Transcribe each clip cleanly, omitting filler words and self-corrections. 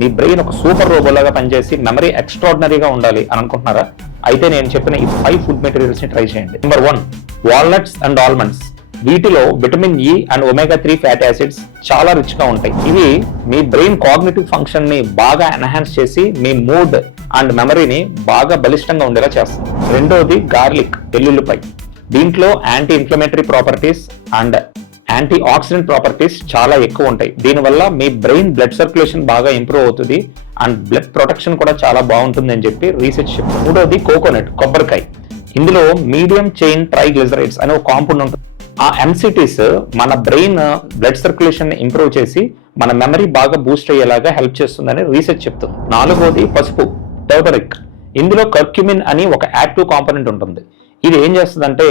మీ brain ఒక super రోబోలాగా పనిచేసి memory ఎక్స్ట్రాడినరీగా ఉండాలి అని అనుకుంటున్నారా? అయితే నేను చెప్పిన ఈ 5 ఫుడ్ మెటీరియల్స్ ని ట్రై చేయండి. Number 1, walnuts and almonds. వీటిలో vitamin E and omega 3 fatty acids చాలా రిచ్ గా ఉంటాయి. ఇవి మీ బ్రెయిన్ కాగ్నిటివ్ ఫంక్షన్ ని బాగా ఎన్హాన్స్ చేసి మీ మూడ్ అండ్ మెమరీని బాగా బలిష్టంగా ఉండేలా చేస్తుంది. రెండోది గార్లిక్, వెల్లుల్లిపై. దీంట్లో anti inflammatory properties and anti oxidant properties చాలా ఎక్కువ ఉంటాయి. దీనివల్ల మీ బ్రెయిన్ బ్లడ్ సర్క్యులేషన్ బాగా ఇంప్రూవ్ అవుతుంది అండ్ బ్లడ్ ప్రొటెక్షన్ కూడా చాలా బాగుంటుంది అని చెప్పి రీసెర్చ్ చెప్తుంది. మూడోది కోకోనట్, కొబ్బరికాయ. ఇందులో మీడియం చైన్ ట్రైగ్లిజరైడ్స్ అనే ఒక కాంపౌండ్ ఉంటుంది. ఆ ఎంసిటీస్ మన బ్రెయిన్ బ్లడ్ సర్క్యులేషన్ ని ఇంప్రూవ్ చేసి మన మెమరీ బాగా బూస్ట్ అయ్యేలాగా హెల్ప్ చేస్తుందని రీసెర్చ్ చెప్తుంది. నాలుగోది పసుపు, టర్మరిక్. ఇందులో కర్క్యూమిన్ అని ఒక యాక్టివ్ కాంపోనెంట్ ఉంటుంది. ఇది ఏం చేస్తుందంటే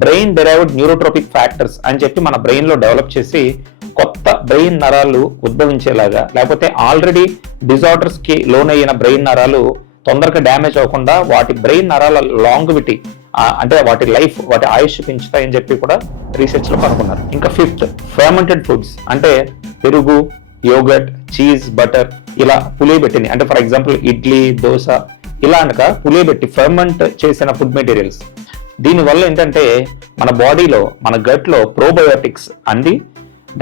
బ్రెయిన్ డెరైవ్డ్ న్యూరోట్రోపిక్ ఫ్యాక్టర్స్ అని చెప్పి మన బ్రెయిన్ లో డెవలప్ చేసి కొత్త బ్రెయిన్ నరాలు ఉద్భవించేలాగా, లేకపోతే ఆల్రెడీ డిజార్డర్స్ కి లోనైన బ్రెయిన్ నరాలు తొందరగా డ్యామేజ్ అవ్వకుండా వాటి బ్రెయిన్ నరాల లాంగివిటీ అంటే వాటి లైఫ్, వాటి ఆయుష్ పెంచుతాయని చెప్పి కూడా రీసెర్చ్ లో కనుగొన్నారు. ఇంకా 5th, ఫర్మెంటెడ్ ఫుడ్స్. అంటే పెరుగు, యోగర్ట్, చీజ్, బటర్ ఇలా పులియబెట్టింది. అంటే ఫర్ ఎగ్జాంపుల్ ఇడ్లీ, దోశ ఇలా అనక పులియబెట్టి ఫర్మెంట్ చేసిన ఫుడ్ మెటీరియల్స్. దీనివల్ల ఏంటంటే మన బాడీలో, మన గట్ లో ప్రోబయోటిక్స్ అంది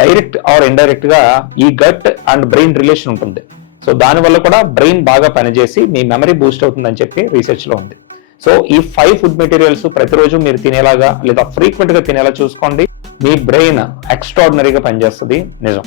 డైరెక్ట్ ఆర్ ఇండైరెక్ట్ గా ఈ గట్ అండ్ బ్రెయిన్ రిలేషన్ ఉంటుంది. సో దానివల్ల కూడా బ్రెయిన్ బాగా పనిచేసి మీ మెమరీ బూస్ట్ అవుతుందని చెప్పి రీసెర్చ్ లో ఉంది. సో ఈ 5 ఫుడ్ మెటీరియల్స్ ప్రతిరోజు మీరు తినేలాగా లేదా ఫ్రీక్వెంట్ గా తినేలా చూసుకోండి. మీ బ్రెయిన్ ఎక్స్ట్రాడినరీగా పనిచేస్తుంది. నిజం.